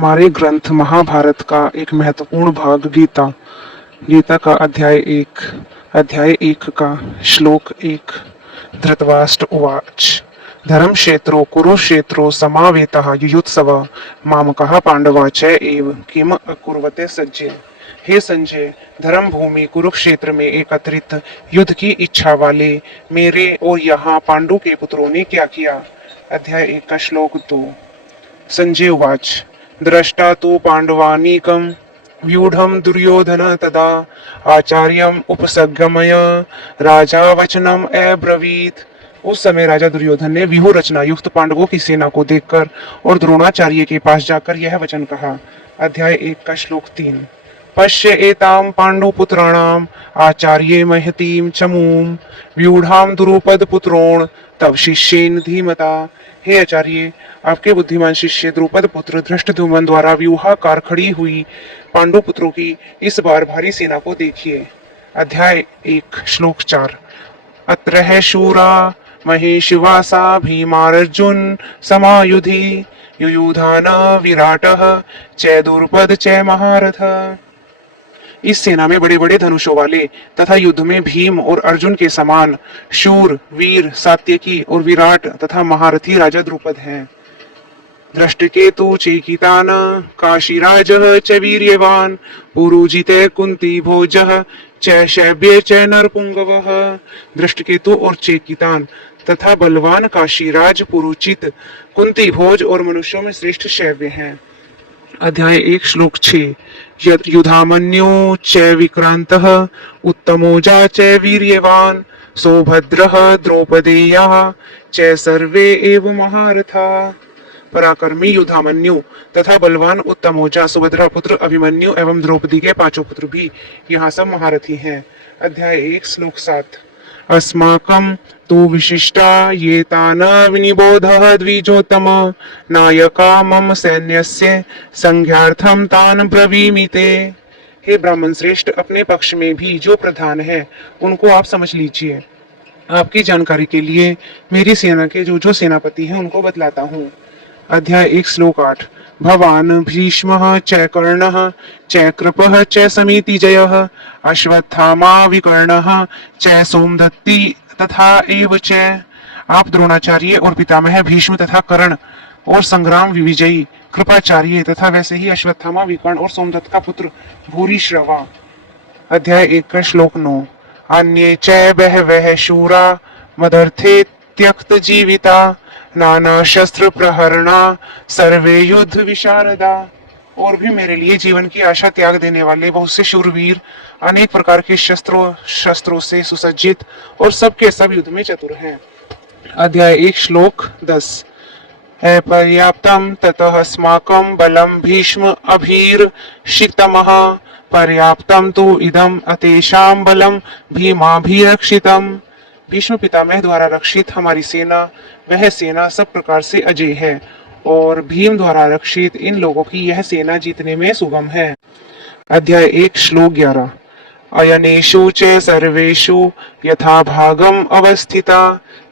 हमारे ग्रंथ महाभारत का एक महत्वपूर्ण भाग गीता। गीता का अध्याय 1 का श्लोक 1। धृतराष्ट्र उवाच धर्म क्षेत्रो कुरुक्षेत्रो समावेतः युयुत्सव मामकः पांडवा च एव किम अकुर्वते सज्जय। हे संजय, धर्म भूमि कुरुक्षेत्र में एकत्रित युद्ध की इच्छा वाले मेरे और यहाँ पांडु के पुत्रों ने क्या किया। अध्याय 1 का श्लोक 2। संजय उवाच द्रष्टा तु पाण्डवानीकं व्यूढ़ं दुर्योधन तदा आचार्यम उपसगमय राजा वचनम अब्रवीत। उस समय राजा दुर्योधन ने व्यूह रचना युक्त पांडवों की सेना को देखकर और द्रोणाचार्य के पास जाकर यह वचन कहा। अध्याय 1 का श्लोक 3। पश्य एताम पांडुपुत्राणाम आचार्ये महतीम चमूम व्यूढ़ाम द्रुपद पुत्रोण तव शिष्येन धीमता। हे आचार्य, आपके बुद्धिमान शिष्य द्रुपद पुत्र धृष्टद्युम्न द्वारा व्यूहाकार खड़ी हुई पांडु पुत्रों की इस बार भारी सेना को देखिए। अध्याय 1 श्लोक 4। अत्र है शूरा महेशवासा भीमार्जुन समायुधि युयुधान विराटः च द्रुपद च महारथ। इस सेना में बड़े बड़े धनुषों वाले तथा युद्ध में भीम और अर्जुन के समान शूर, वीर, सात्यकी और विराट तथा महारथी राजा द्रुपद हैं। दृष्टकेतु चेकितान काशीराजः च वीर्यवान पुरुजिते कुंती भोजः च शैब्य च नरपुंगवः। दृष्टकेतु और चेकितान तथा बलवान काशीराज पुरुचित, कुंती भोज और मनुष्यों में श्रेष्ठ शैव्य हैं। अध्याय 1 श्लोक 6। युधामन्यो च विक्रांतः उत्तमोजा च वीर्यवान सौभद्रः द्रौपदेयः च सर्वे एव महारथा। पराक्रमी युधामन्यु तथा बलवान उत्तमोजा, सुभद्रा पुत्र अभिमन्यु एवं द्रौपदी के 5 पुत्र भी यहाँ सब महारथी हैं। अध्याय 1 श्लोक 7। अस्माकं तु विशिष्टा ये तान विनिबोधः द्विजोत्तम नायका मम सैन्यस्य संज्ञार्थम तान ब्रवीमिते। हे ब्राह्मण श्रेष्ठ, अपने पक्ष में भी जो प्रधान है उनको आप समझ लीजिए। आपकी जानकारी के लिए मेरी सेना के जो सेनापति हैं उनको बतलाता हूँ। अध्याय 1 श्लोक 8। भवान भीष्मः च कर्णः च कृपः च समीतिजयः अश्वत्थामा विकर्णः च सोमदत्ती तथा एव च। आप द्रोणाचार्य और पितामह भीष्म तथा कर्ण और संग्राम विजयी कृपाचार्य तथा वैसे ही अश्वत्थामा, विकर्ण और सोमदत्त का पुत्र भूरिश्रवा। अध्याय 1 का श्लोक 9। अन्ये च बहवः शूरा मदर्थे त्यक्त जीविता नाना शस्त्र प्रहरणा सर्वे युद्ध विशारदा। और भी मेरे लिए जीवन की आशा त्याग देने वाले बहुत से शूरवीर अनेक प्रकार के शस्त्रों से सुसज्जित और सबके सब युद्ध में चतुर हैं। अध्याय 1 श्लोक 10। अपर्याप्तम ततः अस्माकं बलम भीष्म अभीर्षितमः पर्याप्तम तु इदम अतेषां बलम भीमाभिरक्षितम। भीष्म पितामह द्वारा रक्षित हमारी सेना, वह सेना सब प्रकार से अजय है और भीम द्वारा रक्षित इन लोगों की यह सेना जीतने में सुगम है। अध्याय 1 श्लोक 11। अयनेषु च सर्वेषु यथा भागम अवस्थिता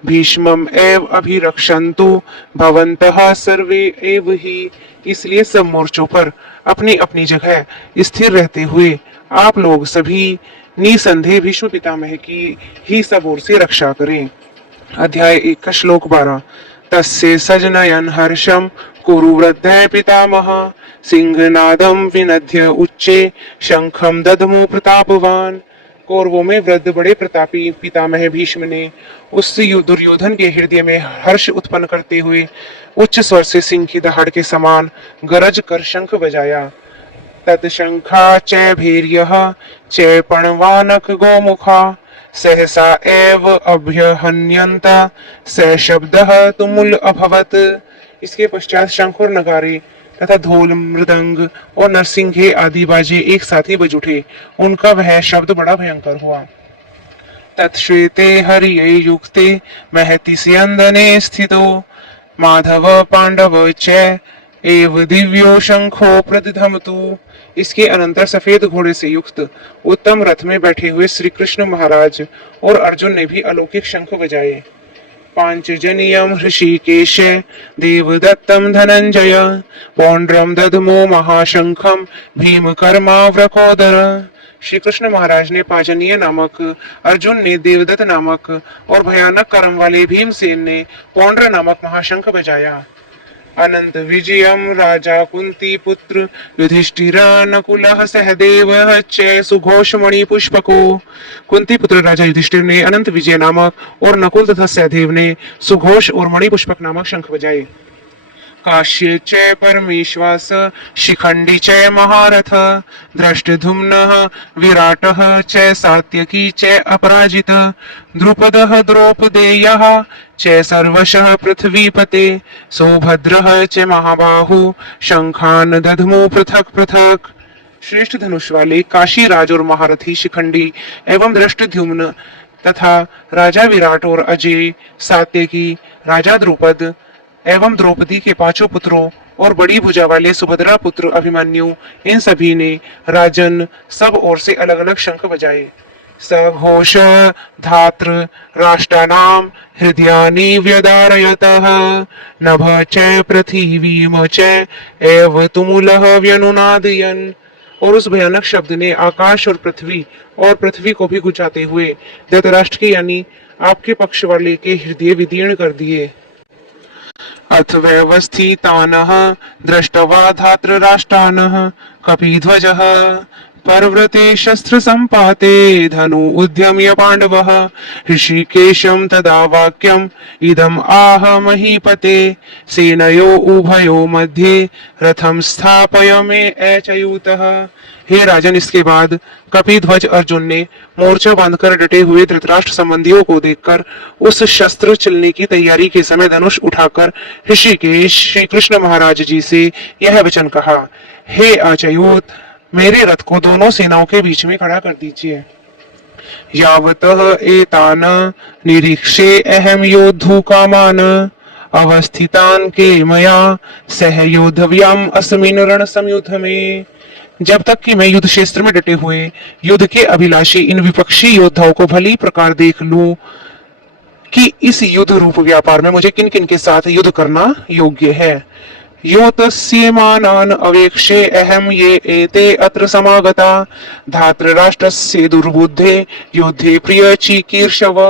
भीष्मम एव अभिरक्षन्तु भवन्तः सर्वे एव ही। इसलिए सब मोर्चों पर अपनी अपनी जगह स्थिर रहते हुए आप लोग सभी निसंदेह भीष्म पितामह की ही सब ओर से रक्षा करें। अध्याय 1 का श्लोक 12। तस्य सजनयन हर्षम कुरु वृद्धः पितामह सिंहनादम विनद्य उच्चे शंखम दधमु प्रतापवान। कौरवों में वृद्ध बड़े प्रतापी पितामह भीष्म ने उस दुर्योधन के हृदय में हर्ष उत्पन्न करते हुए उच्च स्वर से सिंह की दहाड़ के समान गरज कर शंख बजाया। तत्शंखा च भैर्यः च पणवानक गोमुखा सहसा एव अभ्यहन्यन्त स शब्दः तुमुल अभवत। इसके पश्चात शंख और नगारे तथा धोल, मृदंग और नरसिंघे आदि बाजे एक साथ ही बज उठे। उनका वह शब्द बड़ा भयंकर हुआ। तत्श्वेते हरिये युक्ते महति स्यन्दने स्थितो माधव पांडव च एव दिव्यो शंखो प्रदिधमतु। इसके अनंतर सफेद घोड़े से युक्त उत्तम रथ में बैठे हुए श्री कृष्ण महाराज और अर्जुन ने भी अलौकिक शंख बजाए। पाञ्चजनियं हृषीकेशे देवदत्तं धनञ्जय पौंड्रम दधमो महाशंखम भीमकर्माव्रकोदर। श्री कृष्ण महाराज ने पांचजन्य नामक, अर्जुन ने देवदत्त नामक और भयानक कर्म वाले भीमसेन ने पौंड्र नामक महाशंख बजाया। अनंत विजयम राजा कुंती पुत्र युधिष्ठिर नकुलः सहदेव च सुघोष मणि पुष्पको। कुंती पुत्र राजा युधिष्ठिर ने अनंत विजय नामक और नकुल तथा सहदेव ने सुघोष और मणि पुष्पक नामक शंख बजाए। काश्ये च परमेश्वास शिखंडी च महारथ दृष्टधुम्नः विराटः च सात्यकी च अपराजित द्रुपदः द्रौपदेयः च सर्वशः पृथ्वीपते सौभद्रः च महाबाहु शंखान दधमो पृथक पृथक। श्रेष्ठ धनुष वाले काशी राज और महारथी शिखंडी एवं दृष्टद्युम्न तथा राजा विराट और अजय, सात्यकी, राजा द्रुपद एवं द्रौपदी के पांचों पुत्रों और बड़ी भुजा वाले सुभद्रा पुत्र अभिमन्यु, इन सभी ने राजन सब ओर से अलग अलग शंख बजाए। सघोष धात्र राष्ट्राणाम हृदयानि व्यदारयतः नभ च पृथिवीम च एव तुमुलः व्यनुनादयन्। और उस भयानक शब्द ने आकाश और पृथ्वी को भी गुचाते हुए धृतराष्ट्र के यानी आपके पक्ष वाले के हृदय विदीर्ण कर दिए। अथ व्यवस्थितानः दृष्टवा धातृराष्ट्रानः कपिध्वजः पर्वते शस्त्र संपाते धनु उद्यम्य पांडवः ऋषिकेशं तदा वाक्यम् इदम् आह महीपते सेनयो उभयो मध्ये रथम स्थापय मे अच्युतः। हे राजन, इसके बाद कपिध्वज अर्जुन ने मोर्चा बांधकर डटे हुए धृतराष्ट्र संबंधियों को देखकर उस शस्त्र चलने की तैयारी के समय धनुष उठाकर ऋषिकेश श्री कृष्ण महाराज जी से यह वचन कहा, हे अच्युत, मेरे रथ को दोनों सेनाओं के बीच में खड़ा कर दीजिए। यावतः एतान निरीक्षे अहम योद्धु कामान अवस्थितान के मया सह योद्धव्यम अस्मिन् रण संयुद्ध में। जब तक कि मैं युद्ध क्षेत्र में डटे हुए युद्ध के अभिलाषी इन विपक्षी योद्धाओं को भली प्रकार देख लूं कि इस युद्ध रूप व्यापार में मुझे किन किन के साथ युद्ध करना योग्य है। यो तस्येमानान अवेक्षे अहम ये एते अत्र समागता धातृराष्ट्रस्य दुर्बुद्धे योद्धे प्रिय चिकीर्षव।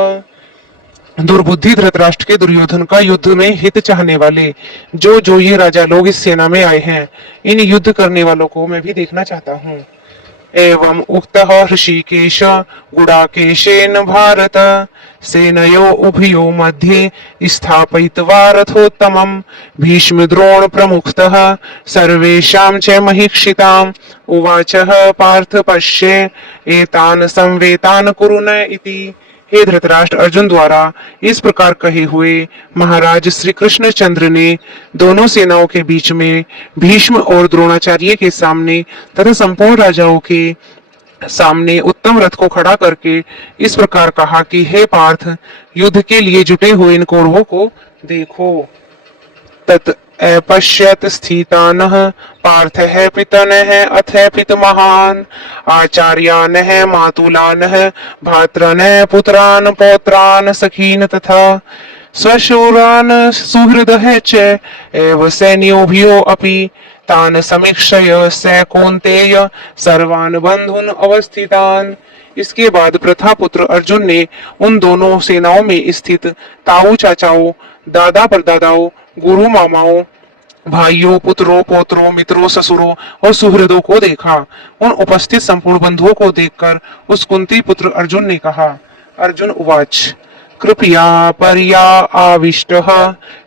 दुर्बुद्धि धृतराष्ट्र के दुर्योधन का युद्ध में हित चाहने वाले जो ये राजा लोग इस सेना में आए हैं, इन युद्ध करने वालों को मैं भी देखना चाहता हूँ। एवं उक्तः ऋषिकेश गुडाकेशेन भारत सेनयो उभयो मध्ये स्थापयित्वा रथोत्तमं भीष्म द्रोण प्रमुखतः सर्वेषां च महीक्षिताम् उवाचः पार्थ पश्ये एतान् संवेतान् कुरु न इति। हे धृतराष्ट्र, अर्जुन द्वारा इस प्रकार कहे हुए महाराज श्री कृष्ण चंद्र ने दोनों सेनाओं के बीच में भीष्म और द्रोणाचार्य के सामने तथा संपूर्ण राजाओं के सामने उत्तम रथ को खड़ा करके इस प्रकार कहा कि हे पार्थ, युद्ध के लिए जुटे हुए इन कौरवों को देखो। तत् अपश्यत स्थितानः पार्थः पितनः अथ पितमहान् आचार्यानः मातुलानः भ्रातॄन् पुत्रान् पौत्रान् सखीन् तथा स्वशूरान् सुहृदः च एव सैन्योभ्यो अपि तान् समीक्षय स कौन्तेय सर्वान् बन्धून् अवस्थितान्। इसके बाद प्रथा पुत्र अर्जुन ने उन दोनों सेनाओं में स्थित ताऊ चाचाओं, दादा परदादाओं, गुरु मामाओं, भाइयों, पुत्रों, पौत्रों, मित्रों, ससुरों और सुहृदों को देखा। उन उपस्थित संपूर्ण बंधुओं को देखकर उस कुंती पुत्र अर्जुन ने कहा। अर्जुन उवाच, कृपया पर्या आविष्टः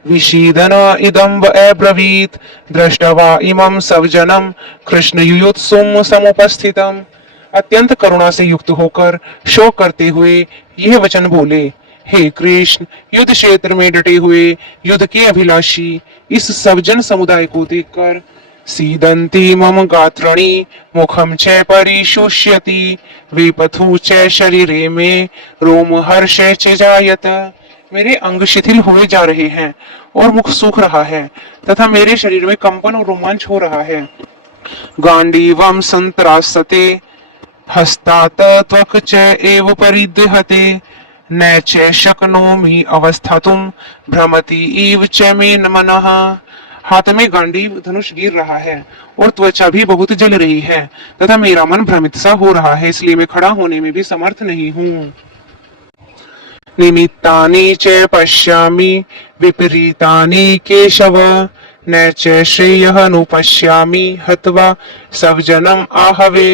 विषीदन इदं अब्रवीत् दृष्टवा इमं सवजनं कृष्ण युयुत्सुं समुपस्थितम्। अत्यंत करुणा से युक्त होकर शोक करते हुए यह वचन बोले, हे कृष्ण, युद्ध क्षेत्र में डटे हुए युद्ध के अभिलाषी इस सवजन समुदाय को देखकर सीदंती मम गात्रणी मुखम च परिशुष्यति विपथु च शरीरे में रोम हर्ष च जायत। मेरे अंग शिथिल हुए जा रहे हैं और मुख सूख रहा है तथा मेरे शरीर में कंपन और रोमांच हो रहा है। गांडीवम संत्रासते हस्तात त्वक च एव परिदहते न च शक्नोमि अवस्थातुम भ्रमति इव च मे मनः। हाथ में गांडीव धनुष गिर रहा है और त्वचा भी बहुत जल रही है तथा मेरा मन भ्रमित सा हो रहा है, इसलिए मैं खड़ा होने में भी समर्थ नहीं हूँ। निमित्तानि च पश्यामि विपरीतानि केशव, न च श्रेयःनुपश्यामि हत्वा स्वजनम आहवे।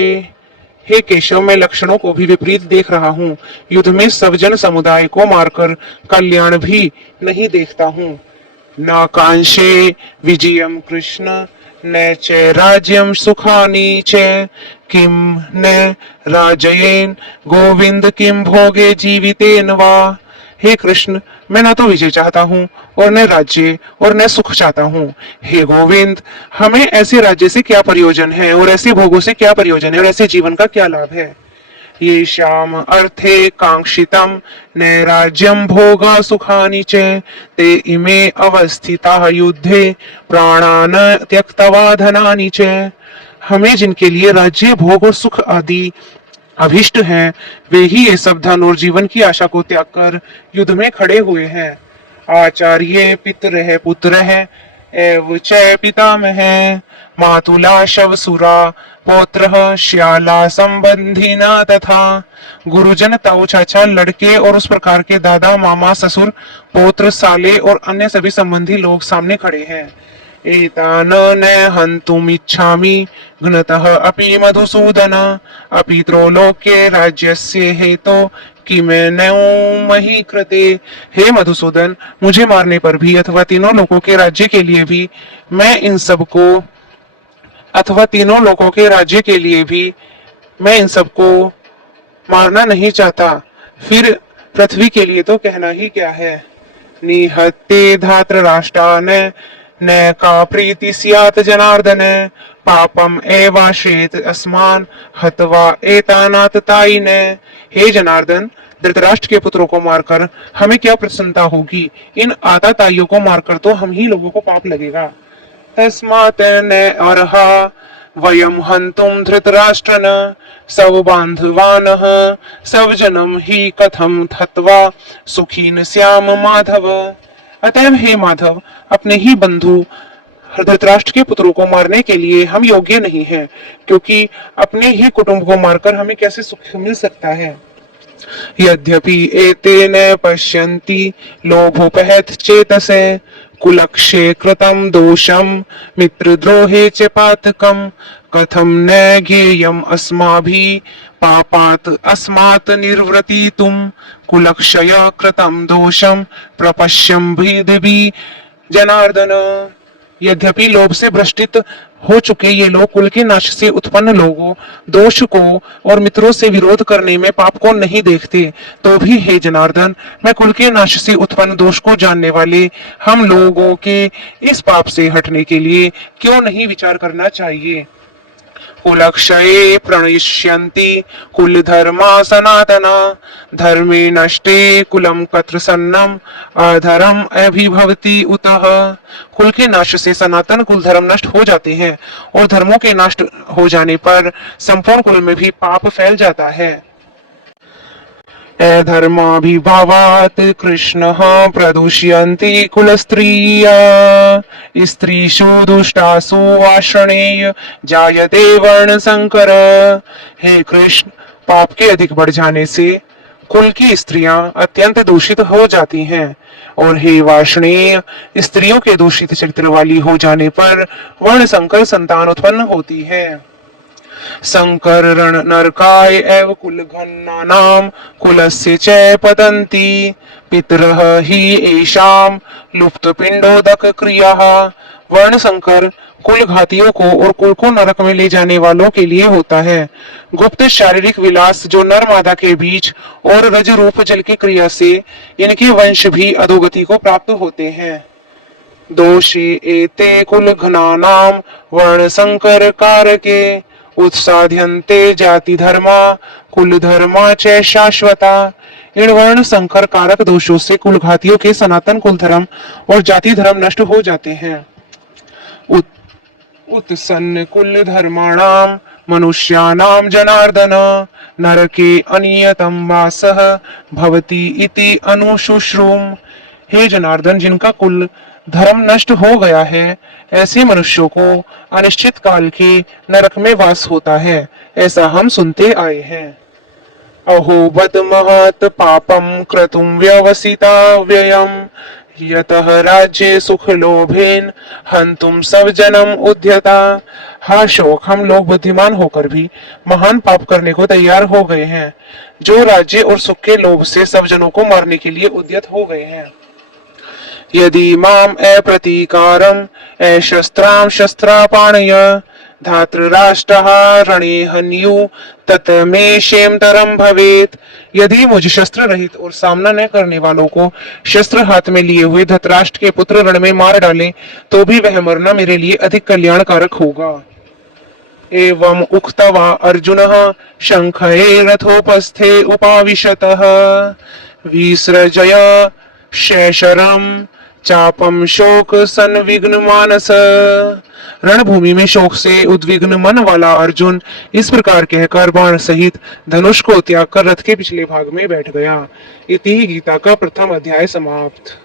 हे केशव, मैं लक्षणों को भी विपरीत देख रहा हूँ, युद्ध में स्वजन समुदाय को मारकर कल्याण भी नहीं देखता हूँ। न कांक्षे विजयम कृष्ण न च राज्यम सुखानि च, किम न राजयेन गोविंद किम भोगे जीवितेन वा। हे कृष्ण, मैं न तो विजय चाहता हूँ और न राज्य और न सुख चाहता हूँ। हे गोविंद, हमें ऐसे राज्य से क्या प्रयोजन है और ऐसे भोगों से क्या प्रयोजन है और ऐसे जीवन का क्या लाभ है। ये श्याम अर्थे कांक्षितम न राज्यम भोगा सुखानि च, ते इमे अवस्थिताः युद्धे प्राणान त्यक्त्वा धनानि च। हमें जिनके लिए राज्य भोग और सुख आदि अभिष्ट हैं, वे ही ये सब धन और जीवन की आशा को त्याग कर युद्ध में खड़े हुए हैं। आचार्य पितरः पुत्रः एव च पितामह, मातुला शवसुरा पौत्रः श्याला संबंधिना तथा। गुरुजन, ताऊ, चाचा, लड़के और उस प्रकार के दादा, मामा, ससुर, पौत्र, साले और अन्य सभी संबंधी लोग सामने खड़े हैं। एतान न हन्तुमिच्छामि घ्नतः अपि मधुसूदन, अपि त्रैलोक्ये राज्यस्य हेतो किमेनौ मही कृते। हे मधुसूदन, मुझे मारने पर भी अथवा तीनों लोकों के राज्य के लिए भी मैं इन सबको मारना नहीं चाहता, फिर पृथ्वी के लिए तो कहना ही क्या है। निहत्ते धातराष्ट्रान् न का प्रीति स्यात् जनार्दन, पापम एवाश्रेत अस्मान् हत्वा एतानाततायिन। हे जनार्दन, धृतराष्ट्र के पुत्रों को मारकर हमें क्या प्रसन्नता होगी, इन आताताइयों को मारकर तो हम ही लोगों को पाप लगेगा। तस्मात् न अर्हा वयम हन्तुम धृतराष्ट्रन सवबान्धवानः, स्वजनम ही कथम हत्वा सुखीन श्याम माधव। अतएव हे माधव, अपने ही बंधु धृतराष्ट्र के पुत्रों को मारने के लिए हम योग्य नहीं हैं, क्योंकि अपने ही कुटुंब को मारकर हमें कैसे सुख मिल सकता है। यद्यपि एते न पश्यन्ति लोभोपहत चेतसे, कुलक्षे कृतं दोषं मित्रद्रोहे च पातकं, कथं न ज्ञेयम् अस्माभिः पापात् अस्मात् निर्वर्तितुं, कुलक्षय कृतं दोषं प्रपश्यं भिदभि जनार्दन। यद्यपि लोभ से भ्रष्टित हो चुके ये लोग कुल के नाश से उत्पन्न लोगों, दोष को और मित्रों से विरोध करने में पाप को नहीं देखते, तो भी हे जनार्दन, मैं कुल के नाश से उत्पन्न दोष को जानने वाले हम लोगों के इस पाप से हटने के लिए क्यों नहीं विचार करना चाहिए। कुलक्षये प्रणश्यन्ति कुल धर्मा सनातना, धर्मे नष्टे कुलम कत्र सन्नम अधर्म अभिभवति उतः। कुल के नाश से सनातन कुल धर्म नष्ट हो जाते हैं और धर्मों के नष्ट हो जाने पर संपूर्ण कुल में भी पाप फैल जाता है। अधर्माभिभावात् कृष्णः प्रदुष्यन्ति कुलस्त्रिया, स्त्रीषु दुष्टासु वाषणेय जायते वर्ण संकर। हे कृष्ण, पाप के अधिक बढ़ जाने से कुल की स्त्रियां अत्यंत दूषित हो जाती हैं, और हे वाषणेय, स्त्रियों के दूषित चरित्र वाली हो जाने पर वर्ण संकर संतान उत्पन्न होती है। संकर रण नरकाय एव कुलघन्नानां कुलस्य च पतन्ति, पितरः हि एषां लुप्तपिंडोदक क्रियाः। वर्ण संकर कुल घातियों को और कुल को नरक में ले जाने वालों के लिए होता है। गुप्त शारीरिक विलास जो नर मादा के बीच और रज रूप जल की क्रिया से इनके वंश भी अधोगति को प्राप्त होते हैं। दोषे एते कुल घनानां वर्ण संकर कारके, उत्साध्यन्ते जाति धर्मा कुल धर्मा च शाश्वता। इन वर्ण संकर कारक दोषों से कुल घातियों के सनातन कुल धर्म और जाति धर्म नष्ट हो जाते हैं। उत्सन्न कुल धर्माणाम मनुष्याणां जनार्दन नरके अनियतं वासः भवति इति अनुशुश्रूम। हे जनार्दन, जिनका कुल धर्म नष्ट हो गया है, ऐसे मनुष्यों को अनिश्चित काल के नरक में वास होता है, ऐसा हम सुनते आए हैं। अहो बद महत् पापं क्रतुं व्यवसिता व्ययम् यतः राज्ये सुख लोभेन हंतुम सब जनम उद्यता। हा शोक, हम लोग बुद्धिमान होकर भी महान पाप करने को तैयार हो गए हैं, जो राज्य और सुख के लोभ से सब जनों को मारने के लिए उद्यत हो गए हैं। यदि माम अप्रतीकारम अशस्त्रां शस्त्रापाणय धातृराष्ट्रः रणे हन्यु तत मे क्षेमतरम भवेत। यदि मुझ शस्त्र रहित और सामना न करने वालों को शस्त्र हाथ में लिए हुए धृतराष्ट्र के पुत्र रण में मार डालें, तो भी वह मरना मेरे लिए अधिक कल्याणकारक होगा। एवं उक्त्वा अर्जुनः शंखये रथोपस्थे उपाविशतः विसृजय शेषरम चापम शोक संविघ्न मानस। रणभूमि में शोक से उद्विग्न मन वाला अर्जुन इस प्रकार कहकर बाण सहित धनुष को त्याग कर रथ के पिछले भाग में बैठ गया। इति गीता का प्रथम अध्याय समाप्त।